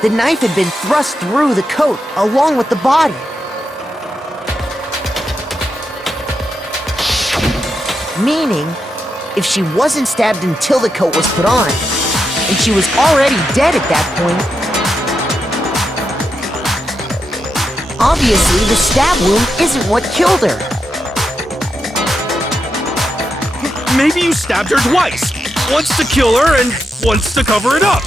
The knife had been thrust through the coat along with the body. Meaning, if she wasn't stabbed until the coat was put on, and she was already dead at that point, obviously the stab wound isn't what killed her. Maybe you stabbed her twice. Once to kill her and once to cover it up.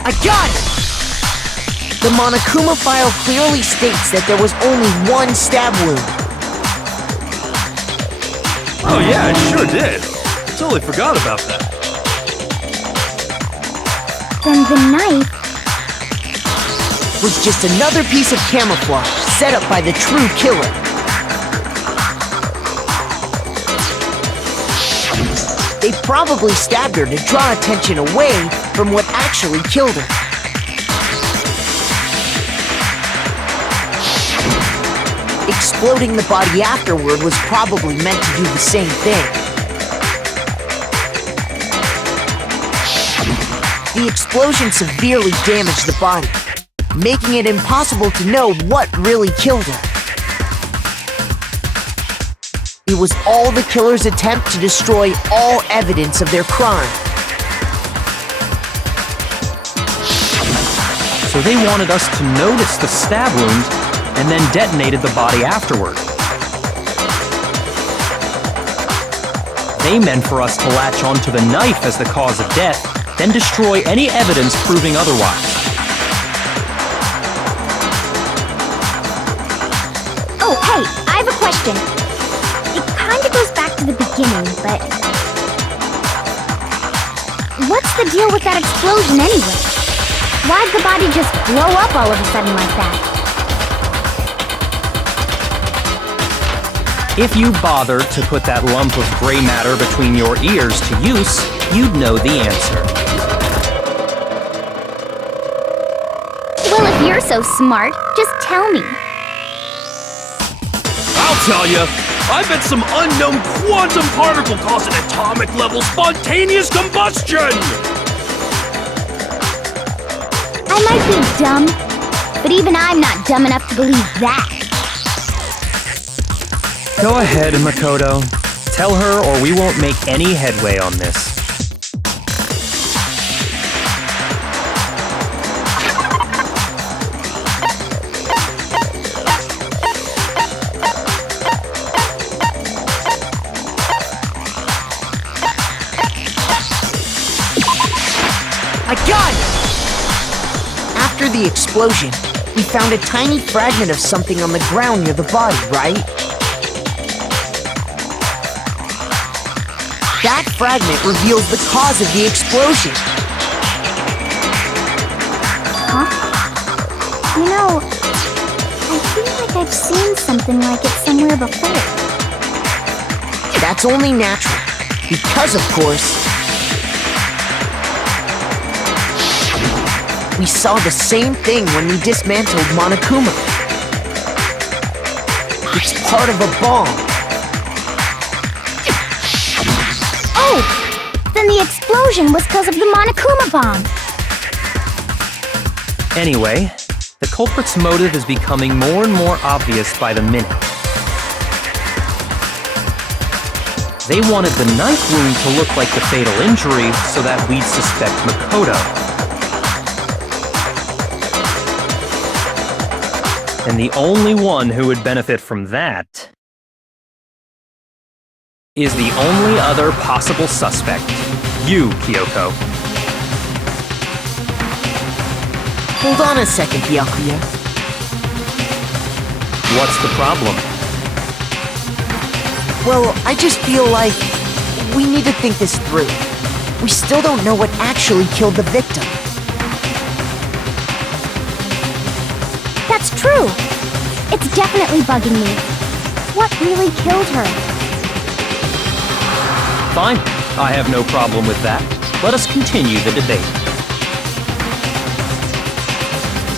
I got it! The Monokuma file clearly states that there was only one stab wound. Oh yeah, it sure did. Totally forgot about that. Then the knife was just another piece of camouflage set up by the true killer. They probably stabbed her to draw attention away from what actually killed her. Exploding the body afterward was probably meant to do the same thing. The explosion severely damaged the body, making it impossible to know what really killed her. It was all the killer's attempt to destroy all evidence of their crime. So they wanted us to notice the stab wound and then detonated the body afterward. They meant for us to latch onto the knife as the cause of death, then destroy any evidence proving otherwise. Oh, hey, I have a question. It kind of goes back to the beginning, but... what's the deal with that explosion anyway? Why'd the body just blow up all of a sudden like that? If you bothered to put that lump of gray matter between your ears to use, you'd know the answer. Well, if you're so smart, just tell me. I'll tell you. I bet some unknown quantum particle cause an atomic level spontaneous combustion! I might be dumb, but even I'm not dumb enough to believe that. Go ahead, Makoto. Tell her or we won't make any headway on this. I got it! After the explosion, we found a tiny fragment of something on the ground near the body, right? That fragment reveals the cause of the explosion. Huh? You know, I feel like I've seen something like it somewhere before. That's only natural, because of course, we saw the same thing when we dismantled Monokuma. It's part of a bomb. Oh! Then the explosion was because of the Monokuma bomb. Anyway, the culprit's motive is becoming more and more obvious by the minute. They wanted the knife wound to look like the fatal injury so that we'd suspect Makoto. And the only one who would benefit from that is the only other possible suspect, you, Kyoko. Hold on a second, Byakuya. What's the problem? Well, I just feel like we need to think this through. We still don't know what actually killed the victim. That's true. It's definitely bugging me. What really killed her? Fine, I have no problem with that. Let us continue the debate.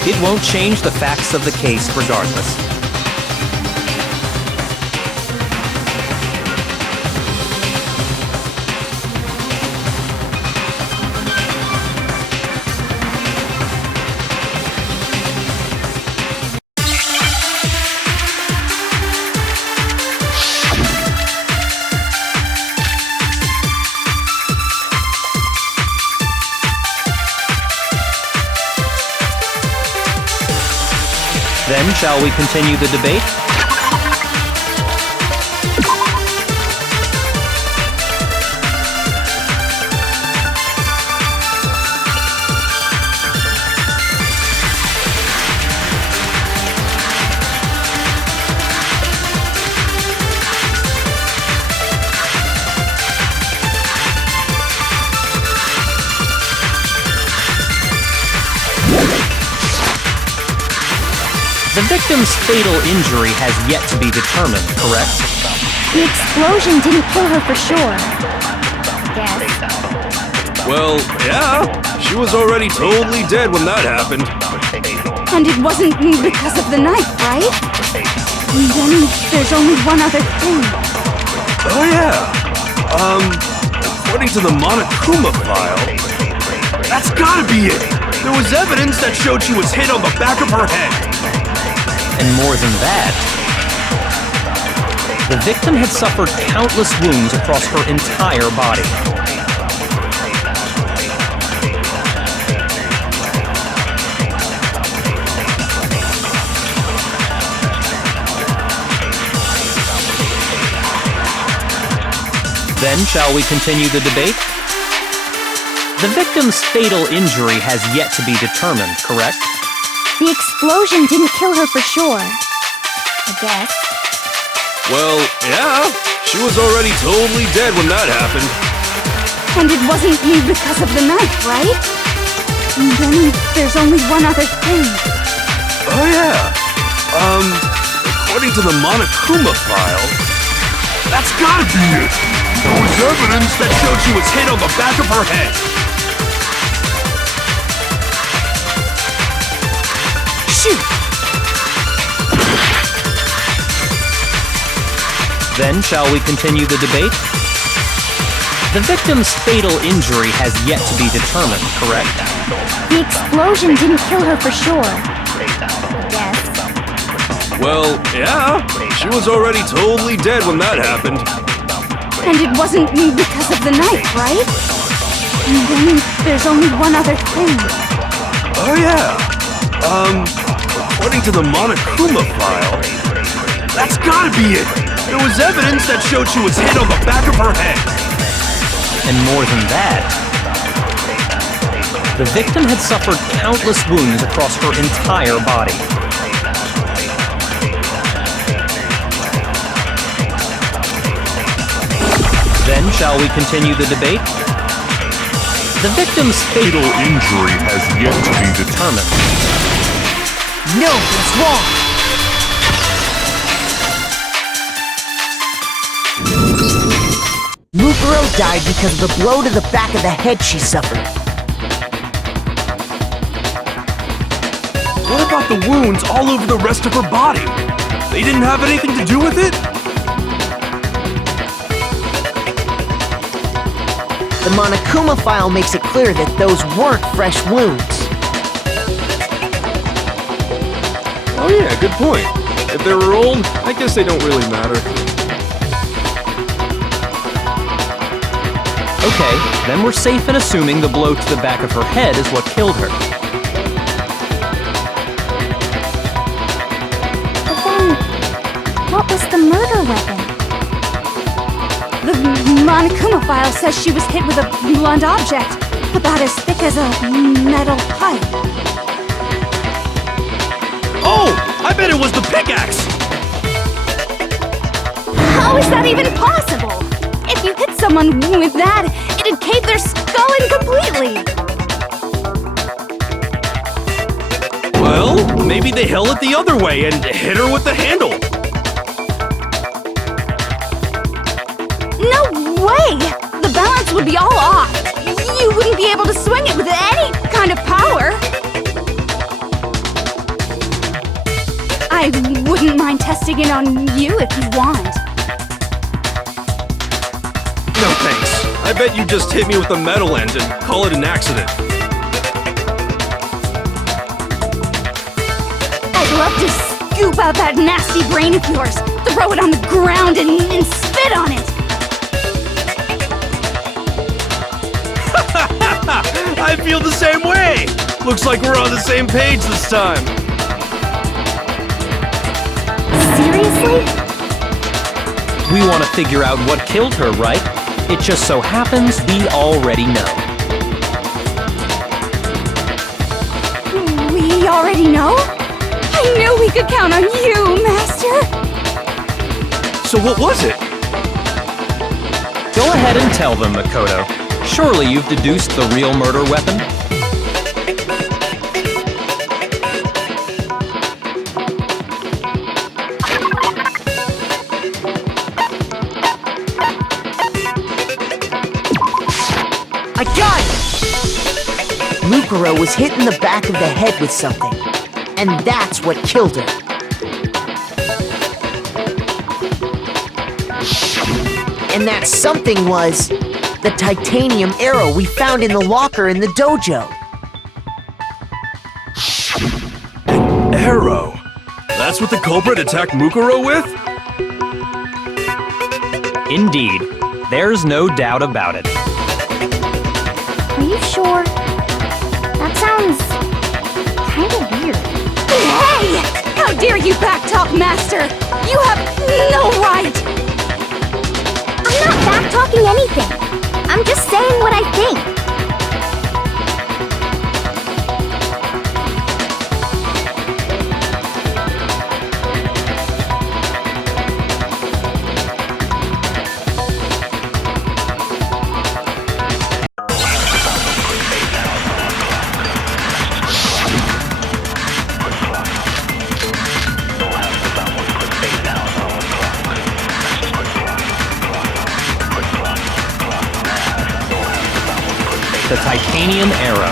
It won't change the facts of the case regardless. Then, shall we continue the debate? The victim's fatal injury has yet to be determined, correct? The explosion didn't kill her for sure. Guess. Well, yeah. She was already totally dead when that happened. And it wasn't because of the knife, right? And then there's only one other thing. Oh, yeah. According to the Monokuma file, that's gotta be it. There was evidence that showed she was hit on the back of her head. And more than that, the victim had suffered countless wounds across her entire body. Then, shall we continue the debate? The victim's fatal injury has yet to be determined, correct? The explosion didn't kill her for sure. I guess. Well, yeah. She was already totally dead when that happened. And it wasn't because of the knife, right? And then there's only one other thing. Oh, yeah. According to the Monokuma file, that's gotta be it. There was evidence that showed she was hit on the back of her head. Shoot! Then, shall we continue the debate? The victim's fatal injury has yet to be determined, correct? The explosion didn't kill her for sure. I guess. Well, yeah. She was already totally dead when that happened. And it wasn't because of the knife, right? And then there's only one other thing. Oh, yeah. According to the Monokuma file, that's gotta be it. There was evidence that showed she was hit on the back of her head. And more than that, the victim had suffered countless wounds across her entire body. Then, shall we continue the debate? The victim's fatal injury has yet to be determined. No, it's wrong. Mukuro died because of the blow to the back of the head she suffered. What about the wounds all over the rest of her body? They didn't have anything to do with it? The Monokuma file makes it clear that those weren't fresh wounds. Oh yeah, good point. If they were old, I guess they don't really matter. Okay, then we're safe in assuming the blow to the back of her head is what killed her. But then, what was the murder weapon? The Monokuma file says she was hit with a blunt object, about as thick as a metal pipe. Oh! I bet it was the pickaxe! How is that even possible? If you hit someone with that, it'd cave their skull in completely. Well, Well, maybe they held it the other way and hit her with the handle. No way! The balance would be all off. You wouldn't be able to swing it with any kind of power. I wouldn't mind testing it on you if you want. No thanks. I bet you just hit me with a metal end and call it an accident. I'd love to scoop out that nasty brain of yours, throw it on the ground and spit on it. I feel the same way! Looks like we're on the same page this time. Seriously? We want to figure out what killed her, right? It just so happens we already know. We already know? I knew we could count on you, Master! So what was it? Go ahead and tell them, Makoto. Surely you've deduced the real murder weapon? I got it! Mukuro was hit in the back of the head with something, and that's what killed her. And that something was the titanium arrow we found in the locker in the dojo. An arrow? That's what the culprit attacked Mukuro with? Indeed. There's no doubt about it. Are you sure? That sounds kind of weird. Hey! How dare you backtalk, Master! You have no right! I'm not backtalking anything. I'm just saying what I think. The titanium arrow.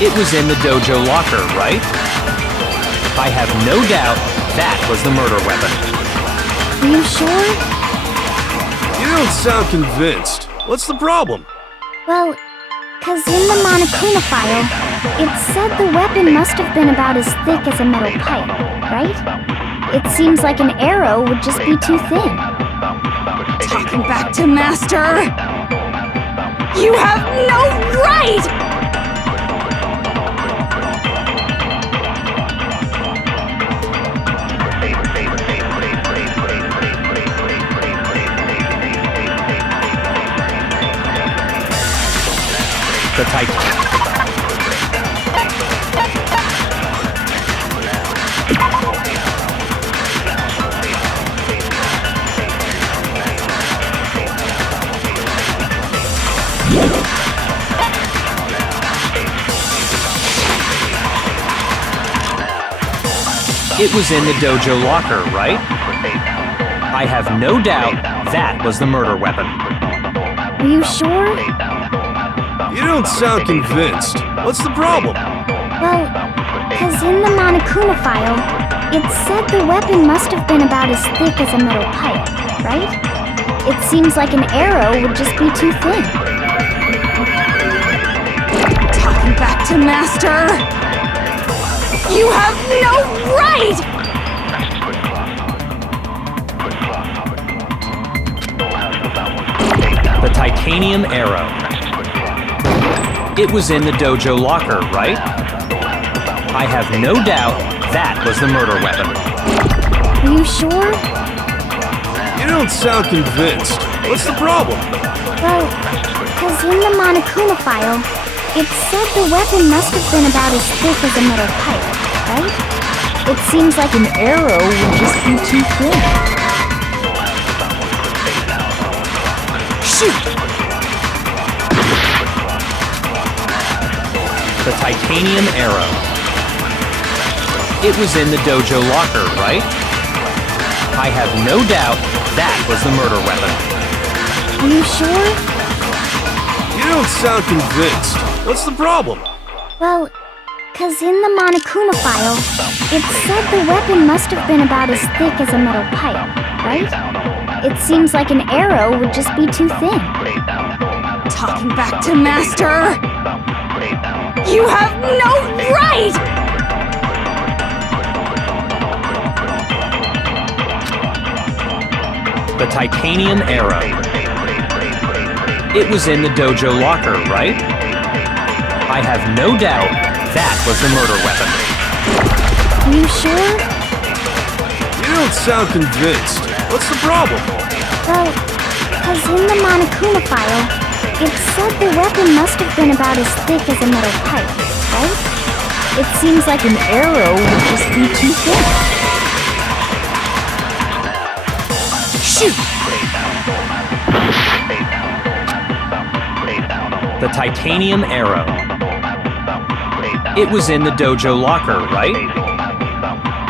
It was in the dojo locker, right? I have no doubt that was the murder weapon. Are you sure? You don't sound convinced. What's the problem? Well, 'cause in the Monokuma file, it said the weapon must have been about as thick as a metal pipe, right? It seems like an arrow would just be too thin. Talking back to Master! You have no right! The titanium. It was in the dojo locker, right? I have no doubt that was the murder weapon. Are you sure? You don't sound convinced. What's the problem? Well, 'cause in the Monokuma file, it said the weapon must have been about as thick as a metal pipe, right? It seems like an arrow would just be too thin. Talking back to Master! You have no right! The titanium arrow. It was in the dojo locker, right? I have no doubt that was the murder weapon. Are you sure? You don't sound convinced. What's the problem? Well, 'cause in the Monokuma file, it said the weapon must have been about as thick as a metal pipe, right? It seems like an arrow would just be too thin. Shoot! The titanium arrow. It was in the dojo locker, right? I have no doubt that was the murder weapon. Are you sure? You don't sound convinced. What's the problem? Well, 'cause in the Monokuma file, it said the weapon must have been about as thick as a metal pipe, right? It seems like an arrow would just be too thin. Talking back to Master! You have no right! The titanium arrow. It was in the dojo locker, right? I have no doubt that was the murder weapon. Are you sure? You don't sound convinced. What's the problem? Well, 'cause in the Monokuma file, it said the weapon must have been about as thick as a metal pipe, right? It seems like an arrow would just be too thin. Shoot! The titanium arrow. It was in the dojo locker, right?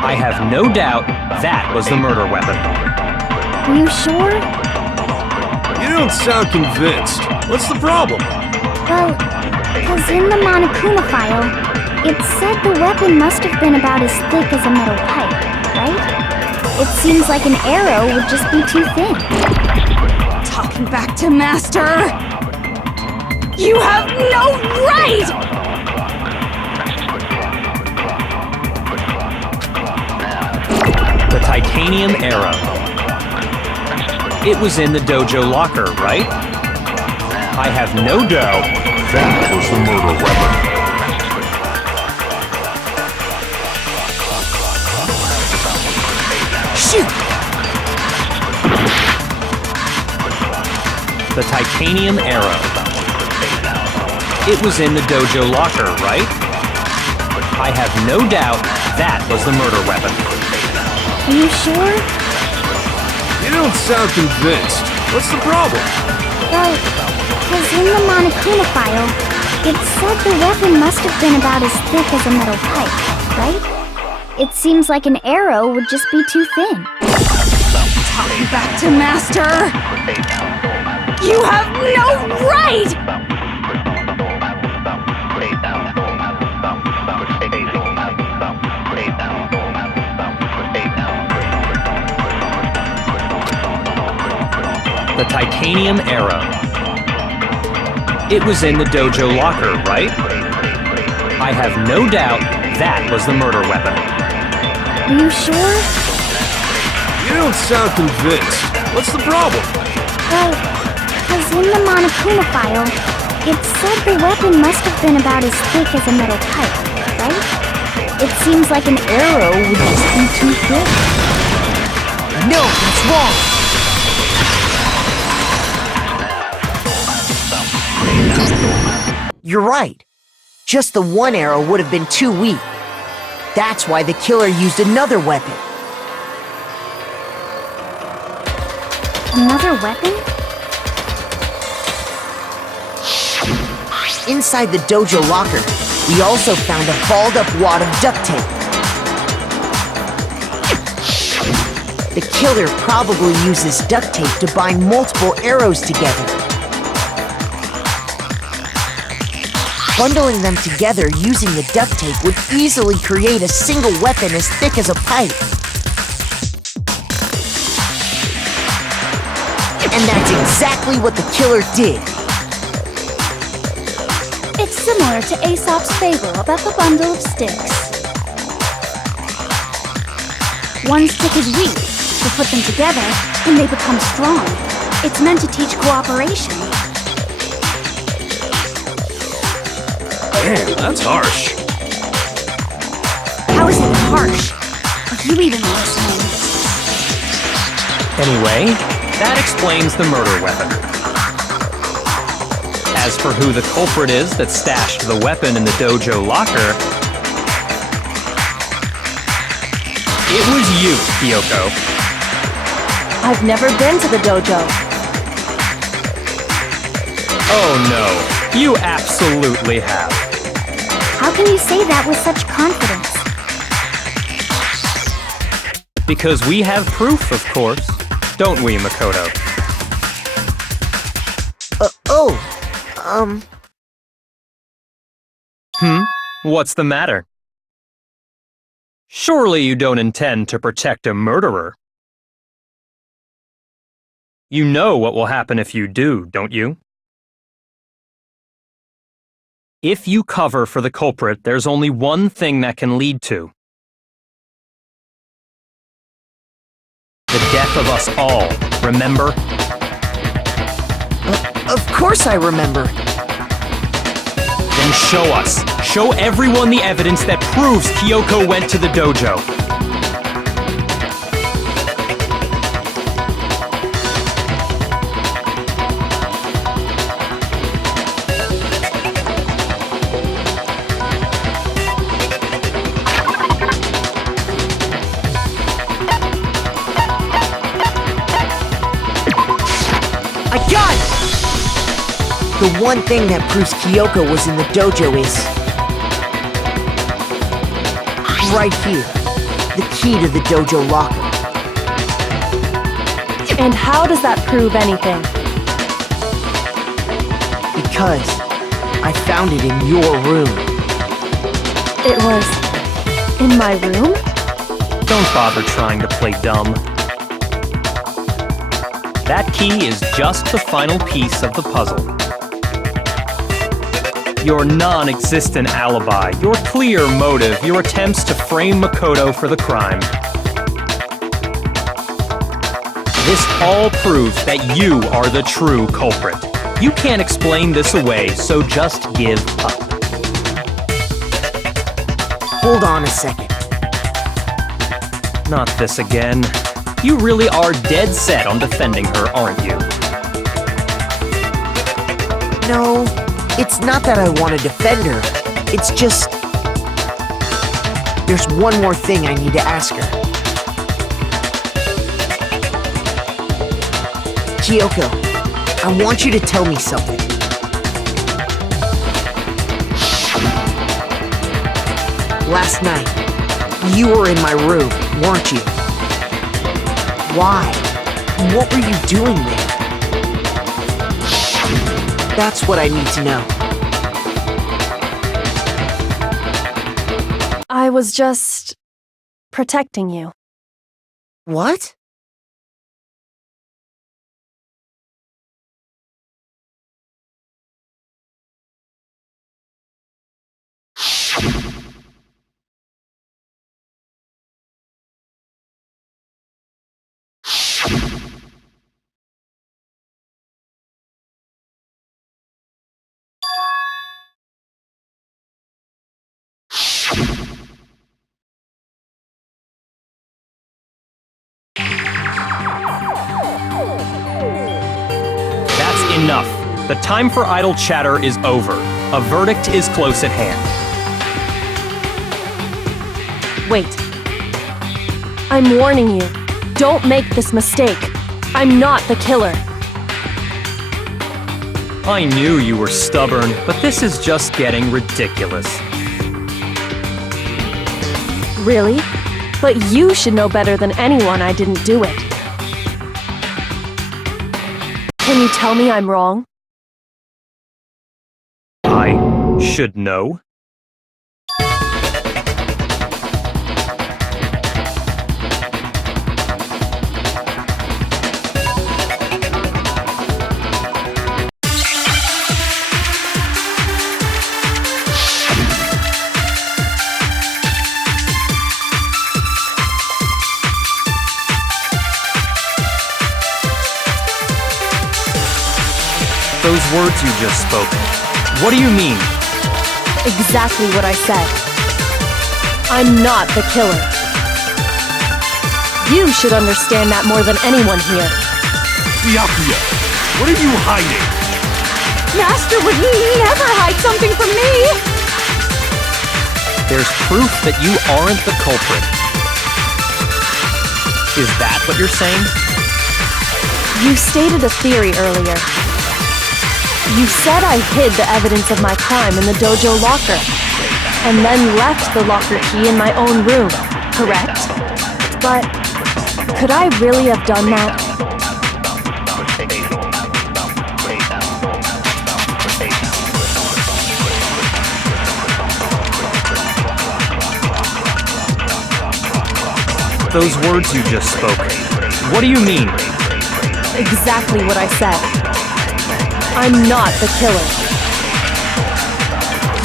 I have no doubt that was the murder weapon. Are you sure? You don't sound convinced. What's the problem? Well, 'cause in the Monokuma file, it said the weapon must have been about as thick as a metal pipe, right? It seems like an arrow would just be too thin. Talking back to Master! You have no right! The titanium arrow. It was in the dojo locker, right? I have no doubt that was the murder weapon. Shoot! The titanium arrow. It was in the dojo locker, right? I have no doubt that was the murder weapon. Are you sure? You don't sound convinced. What's the problem? Well, 'cause in the Monokuma file, it said the weapon must have been about as thick as a metal pipe, right? It seems like an arrow would just be too thin. Talking back to Master! You have no right! The titanium arrow. It was in the dojo locker, right? I have no doubt that was the murder weapon. Are you sure? You don't sound convinced. What's the problem? Well, 'cause in the Monokuma file, it said the weapon must have been about as thick as a metal pipe, right? It seems like an arrow would just be too thin. No, that's wrong! You're right. Just the one arrow would have been too weak. That's why the killer used another weapon. Another weapon? Inside the dojo locker, we also found a balled-up wad of duct tape. The killer probably uses duct tape to bind multiple arrows together. Bundling them together using the duct tape would easily create a single weapon as thick as a pipe. And that's exactly what the killer did. It's similar to Aesop's fable about the bundle of sticks. One stick is weak, so put them together and they become strong. It's meant to teach cooperation. Man, that's harsh. How is it harsh? Are you even listening? Anyway, that explains the murder weapon. As for who the culprit is that stashed the weapon in the dojo locker, it was you, Kyoko. I've never been to the dojo. Oh no, you absolutely have. How can you say that with such confidence? Because we have proof, of course. Don't we, Makoto? What's the matter? Surely you don't intend to protect a murderer. You know what will happen if you do, don't you? If you cover for the culprit, there's only one thing that can lead to. The death of us all, remember? Of course I remember. Then show us. Show everyone the evidence that proves Kyoko went to the dojo. I got it! The one thing that proves Kyoko was in the dojo is... right here. The key to the dojo locker. And how does that prove anything? Because I found it in your room. It was in my room? Don't bother trying to play dumb. That key is just the final piece of the puzzle. Your non-existent alibi, your clear motive, your attempts to frame Makoto for the crime. This all proves that you are the true culprit. You can't explain this away, so just give up. Hold on a second. Not this again. You really are dead set on defending her, aren't you? No, it's not that I want to defend her. It's just... there's one more thing I need to ask her. Kyoko, I want you to tell me something. Last night, you were in my room, weren't you? Why? What were you doing there? That's what I need to know. I was just protecting you. What? Enough. The time for idle chatter is over. A verdict is close at hand. Wait. I'm warning you. Don't make this mistake. I'm not the killer. I knew you were stubborn, but this is just getting ridiculous. Really? But you should know better than anyone I didn't do it. Can you tell me I'm wrong? I should know. Those words you just spoke. What do you mean? Exactly what I said. I'm not the killer. You should understand that more than anyone here. Byakuya, what are you hiding? Master would never hide something from me! There's proof that you aren't the culprit. Is that what you're saying? You stated a theory earlier. You said I hid the evidence of my crime in the dojo locker, and then left the locker key in my own room, correct? But Could I really have done that? Those words you just spoke. What do you mean? Exactly what I said. I'm not the killer.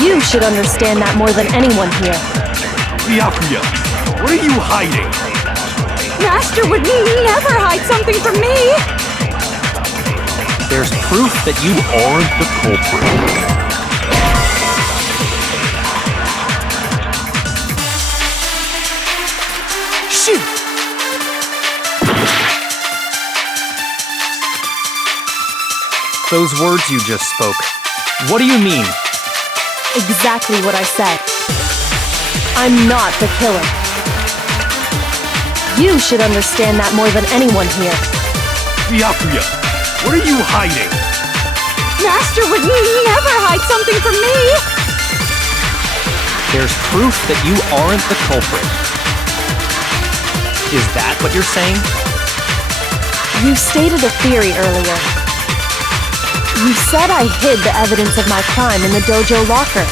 You should understand that more than anyone here. Byakuya, what are you hiding? Master would never hide something from me! There's proof that you aren't the culprit. Shoot! Those words you just spoke. What do you mean? Exactly what I said. I'm not the killer. You should understand that more than anyone here. Byakuya, what are you hiding? Master would never hide something from me! There's proof that you aren't the culprit. Is that what you're saying? You stated a theory earlier. You said I hid the evidence of my crime in the dojo locker,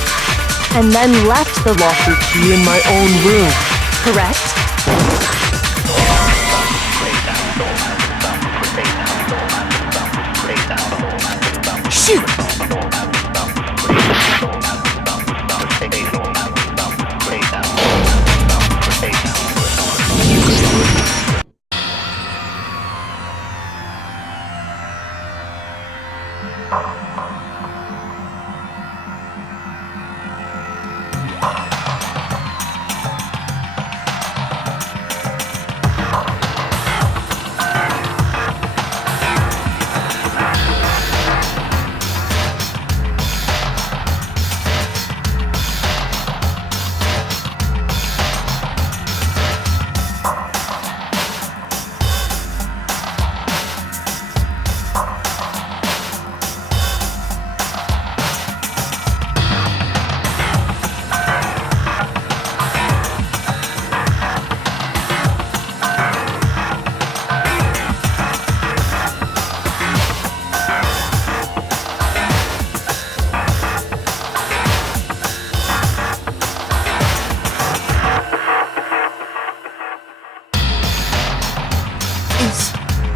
and then left the locker key in my own room, correct? Shoot!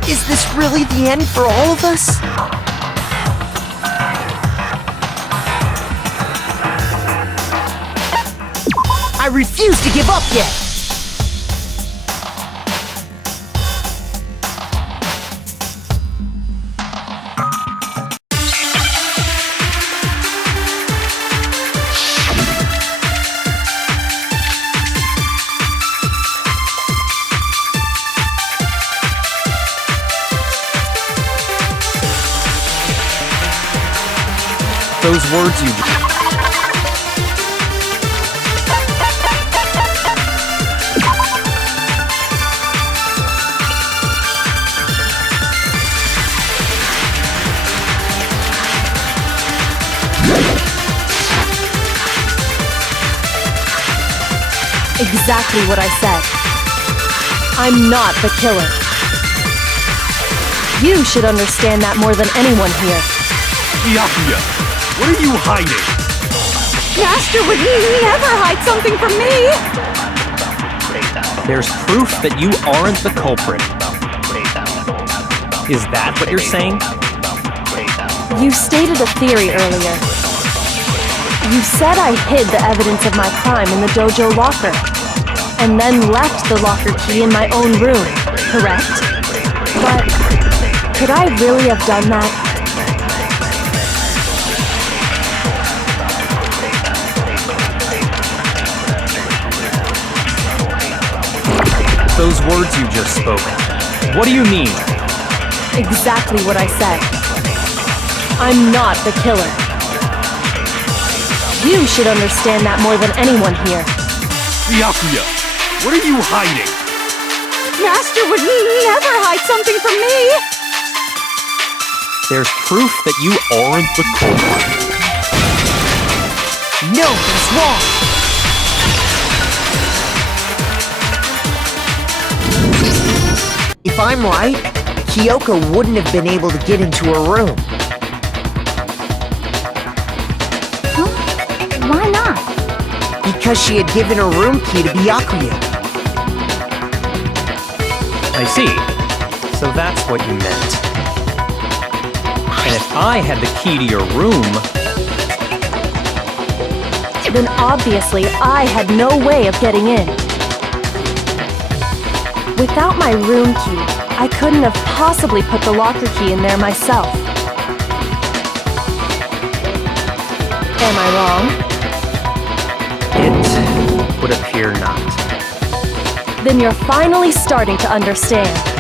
Is this really the end for all of us? I refuse to give up yet! Those words you... Exactly what I said. I'm not the killer. You should understand that more than anyone here. Byakuya, what are you hiding? Master would never hide something from me! There's proof that you aren't the culprit. Is that what you're saying? You stated a theory earlier. You said I hid the evidence of my crime in the dojo locker, and then left the locker key in my own room, correct? But could I really have done that? Those words you just spoke. What do you mean? Exactly what I said. I'm not the killer. You should understand that more than anyone here. Byakuya, what are you hiding? Master would never hide something from me! There's proof that you aren't the culprit. No, that's wrong! I'm right, Kyoko wouldn't have been able to get into her room. Huh? Why not? Because she had given her room key to Byakuya. I see. So that's what you meant. And if I had the key to your room... Then obviously I had no way of getting in. Without my room key, I couldn't have possibly put the locker key in there myself. Am I wrong? It would appear not. Then you're finally starting to understand.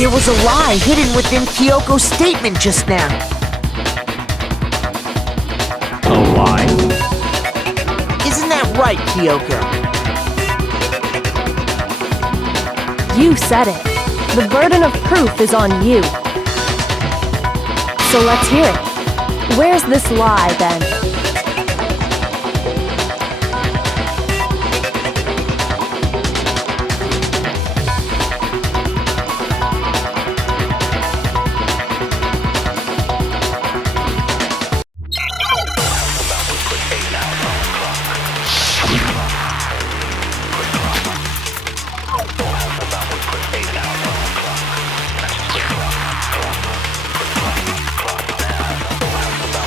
There was a lie hidden within Kyoko's statement just now. A lie? Isn't that right, Kyoko? You said it. The burden of proof is on you. So let's hear it. Where's this lie, then?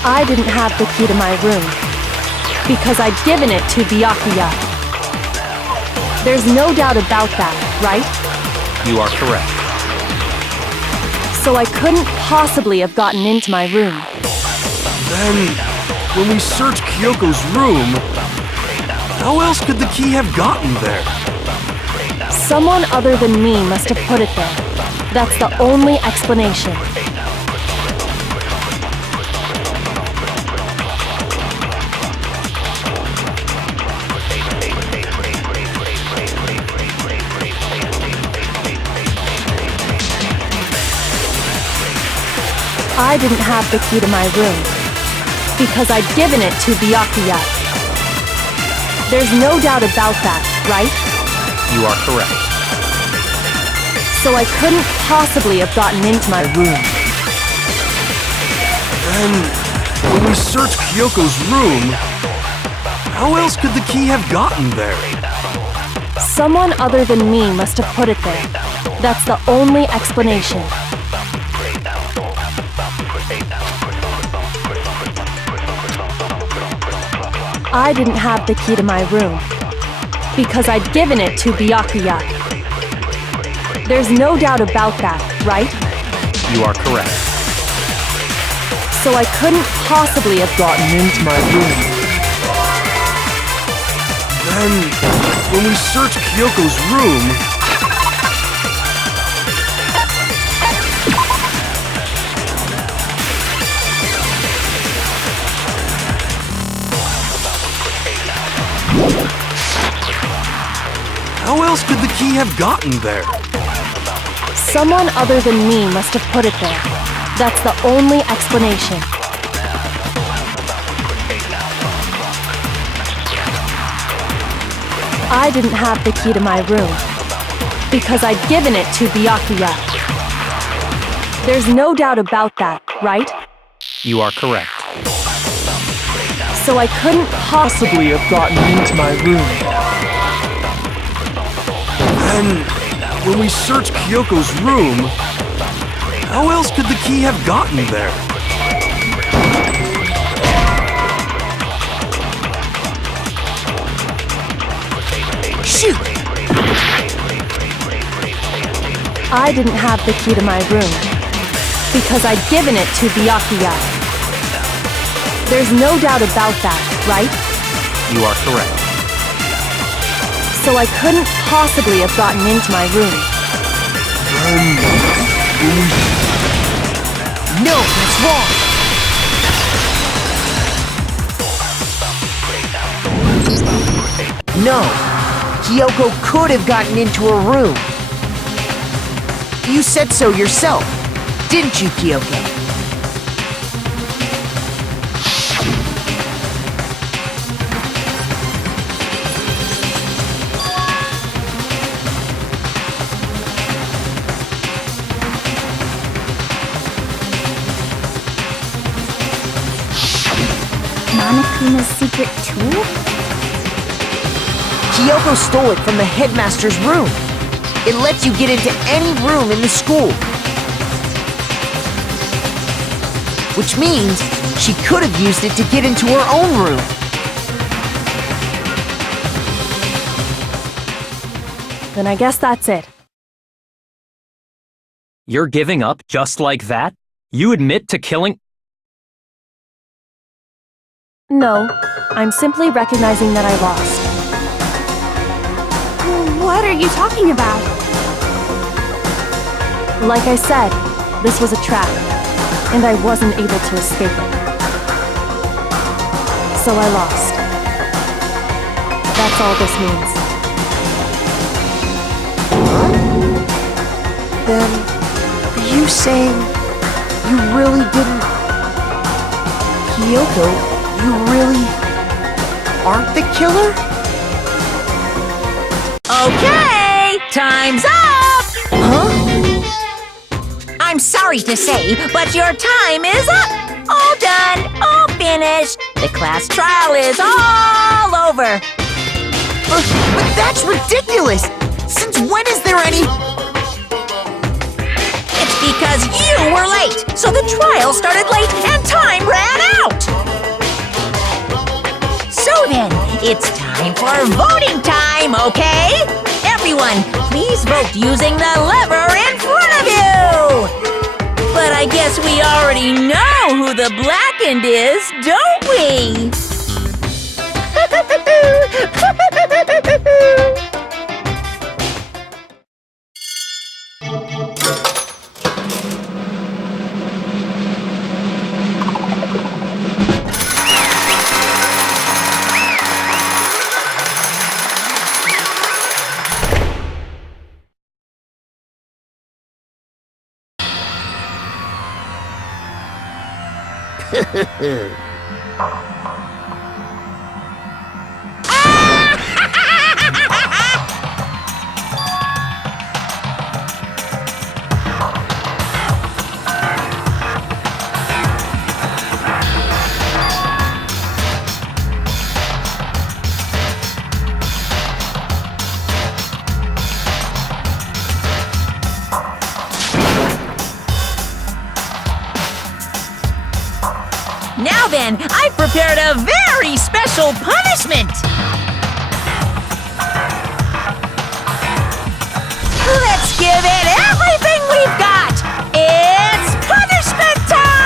I didn't have the key to my room because I'd given it to Byakuya. There's no doubt about that, right? You are correct. So I couldn't possibly have gotten into my room. Then, when we searched Kyoko's room, how else could the key have gotten there? Someone other than me must have put it there. That's the only explanation. I didn't have the key to my room because I'd given it to Byakuya. There's no doubt about that, right? You are correct. So I couldn't possibly have gotten into my room. Then, when we searched Kyoko's room, how else could the key have gotten there? Someone other than me must have put it there. That's the only explanation. I didn't have the key to my room because I'd given it to Byakuya. There's no doubt about that, right? You are correct. So I couldn't possibly have gotten into my room. Then, when we searched Kyoko's room, how else could the key have gotten there? Someone other than me must have put it there. That's the only explanation. I didn't have the key to my room because I'd given it to Byakuya. There's no doubt about that, right? You are correct. So I couldn't possibly have gotten into my room. Then, when we searched Kyoko's room, how else could the key have gotten there? Shoot! I didn't have the key to my room because I'd given it to Byakuya. There's no doubt about that, right? You are correct. So I couldn't possibly have gotten into my room. No, that's wrong! No, Kyoko could have gotten into her room. You said so yourself, didn't you, Kyoko? Monokuma's secret tool? Kyoko stole it from the headmaster's room. It lets you get into any room in the school. Which means she could have used it to get into her own room. Then I guess that's it. You're giving up just like that? You admit to killing— No, I'm simply recognizing that I lost. What are you talking about? Like I said, this was a trap, and I wasn't able to escape it. So I lost. That's all this means. Then, are you saying you really didn't... Kyoko, you really aren't the killer? Okay, time's up! Huh? I'm sorry to say, but your time is up! All done, all finished. The class trial is all over. But that's ridiculous! Since when is there any... It's because you were late, so the trial started late and time ran out! So then, it's time for voting time, okay? Everyone, please vote using the lever in front of you! But I guess we already know who the blackened is, don't we? Now then, I've prepared a very special punishment! Let's give it everything we've got! It's punishment time!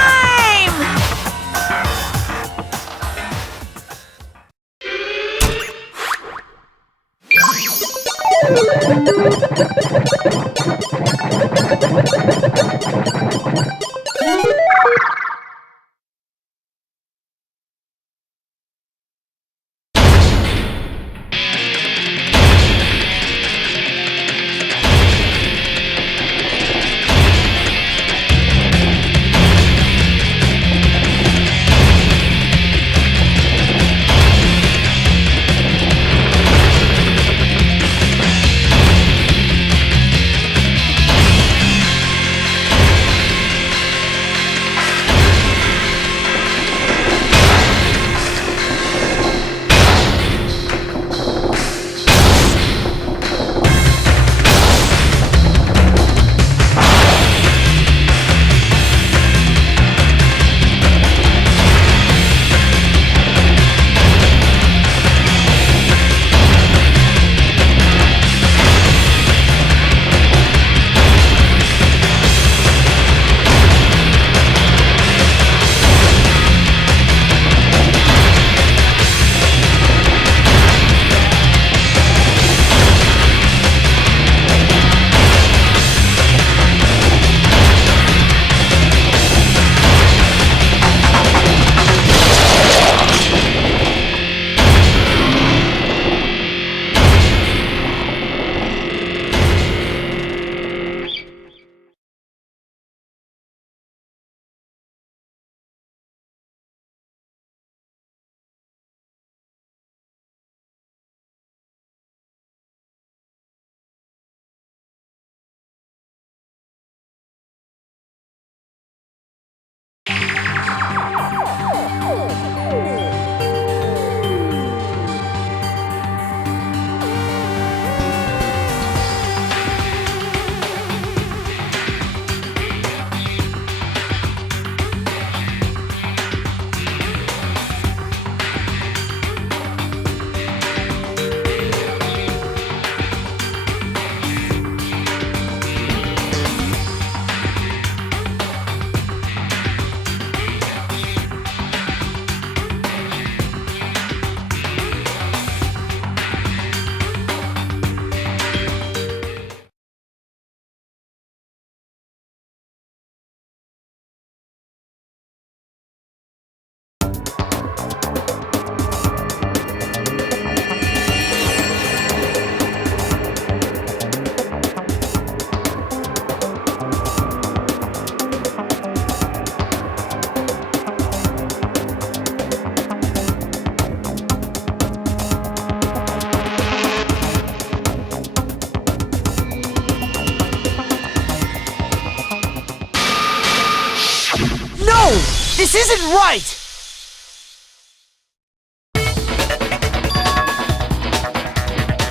This isn't right!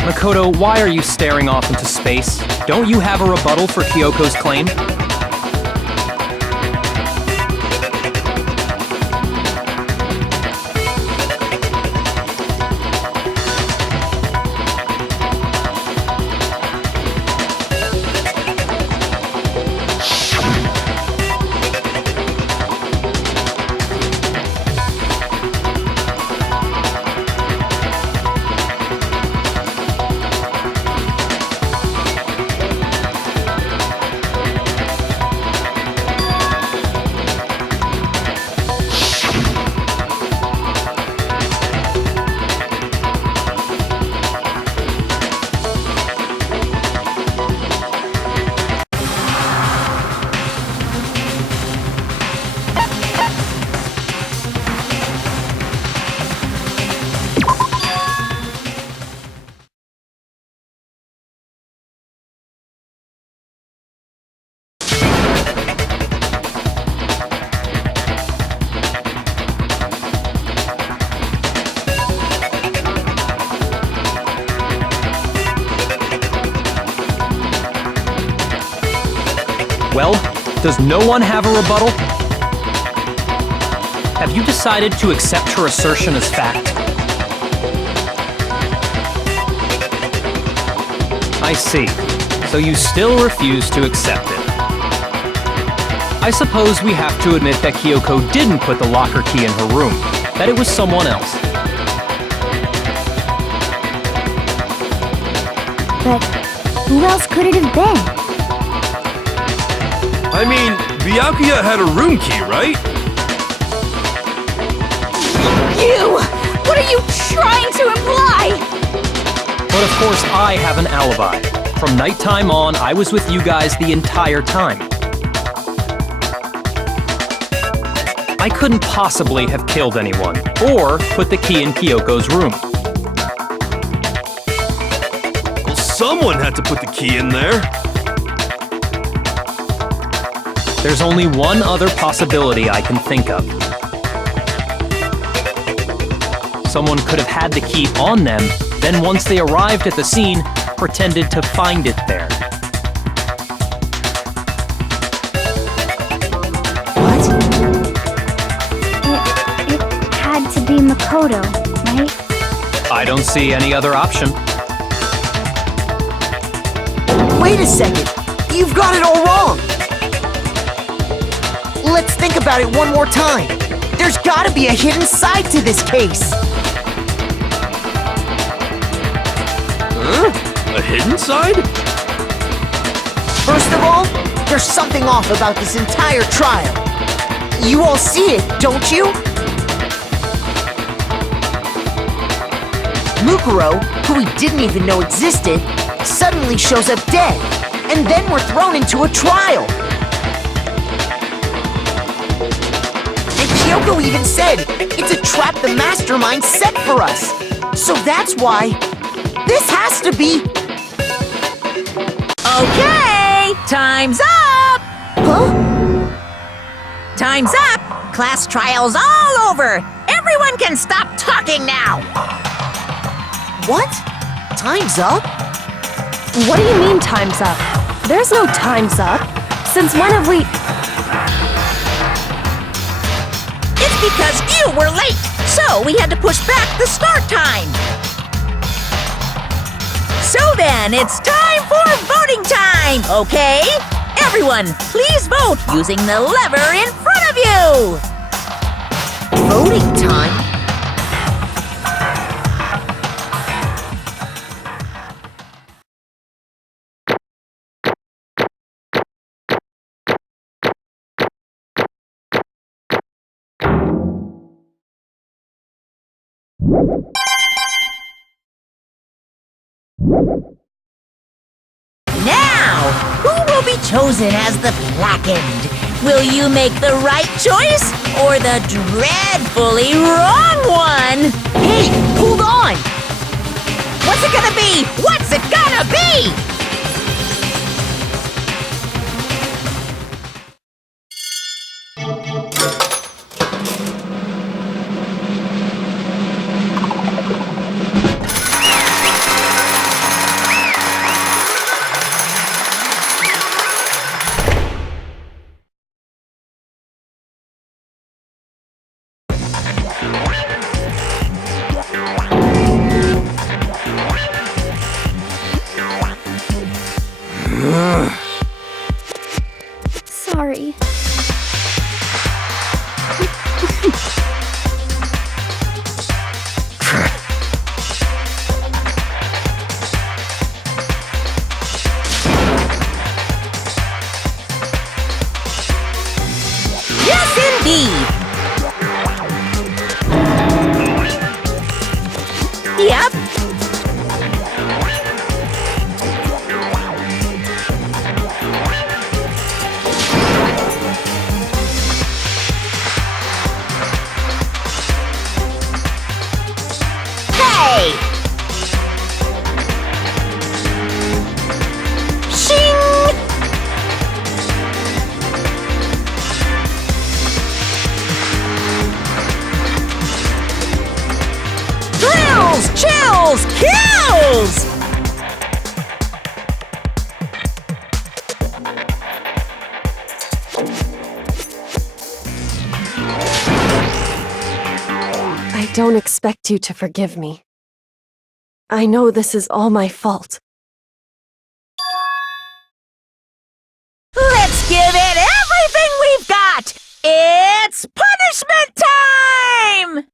Makoto, why are you staring off into space? Don't you have a rebuttal for Kyoko's claim? Well, does no one have a rebuttal? Have you decided to accept her assertion as fact? I see. So you still refuse to accept it. I suppose we have to admit that Kyoko didn't put the locker key in her room, that it was someone else. But who else could it have been? I mean, Byakuya had a room key, right? You! What are you trying to imply? But of course I have an alibi. From nighttime on, I was with you guys the entire time. I couldn't possibly have killed anyone, or put the key in Kyoko's room. Well, someone had to put the key in there. There's only one other possibility I can think of. Someone could have had the key on them, then once they arrived at the scene, pretended to find it there. What? It had to be Makoto, right? I don't see any other option. Wait a second! You've got it all wrong! Let's think about it one more time. There's gotta be a hidden side to this case. Huh? A hidden side? First of all, there's something off about this entire trial. You all see it, don't you? Mukuro, who we didn't even know existed, suddenly shows up dead, and then we're thrown into a trial. And Kyoko even said it's a trap the mastermind set for us. So that's why this has to be... Okay, time's up! Huh? Time's up! Class trial's all over! Everyone can stop talking now! What? Time's up? What do you mean time's up? There's no time's up. Since when have we... It's because you were late, so we had to push back the start time. So then, it's time for voting time, okay? Everyone, please vote using the lever in front of you! Voting time? Now, who will be chosen as the blackened? Will you make the right choice or the dreadfully wrong one? Hey, hold on! What's it gonna be? What's it gonna be? Sorry. Yes, indeed. Yep. don't expect you to forgive me. I know this is all my fault. Let's give it everything we've got! It's punishment time!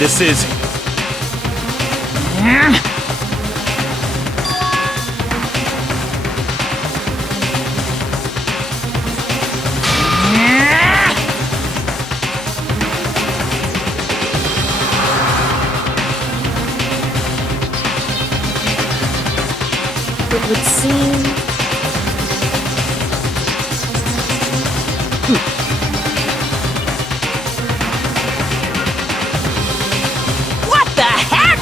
This is... It would seem... What the heck?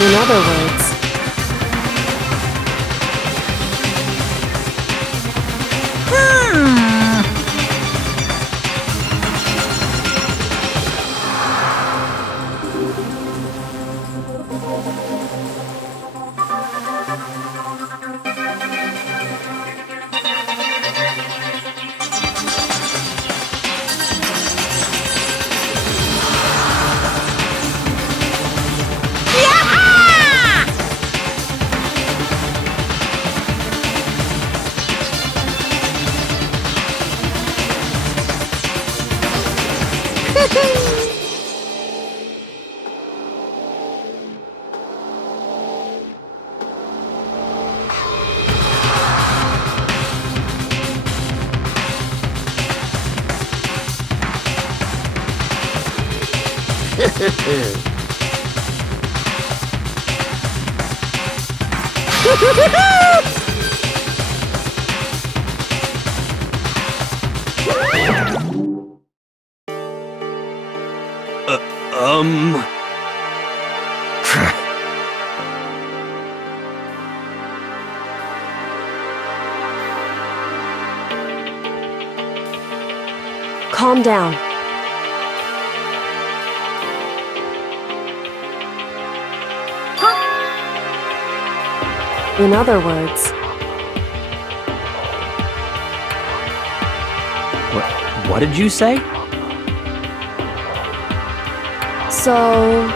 In other words... Calm down. In other words... What did you say? So...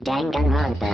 Danganronpa.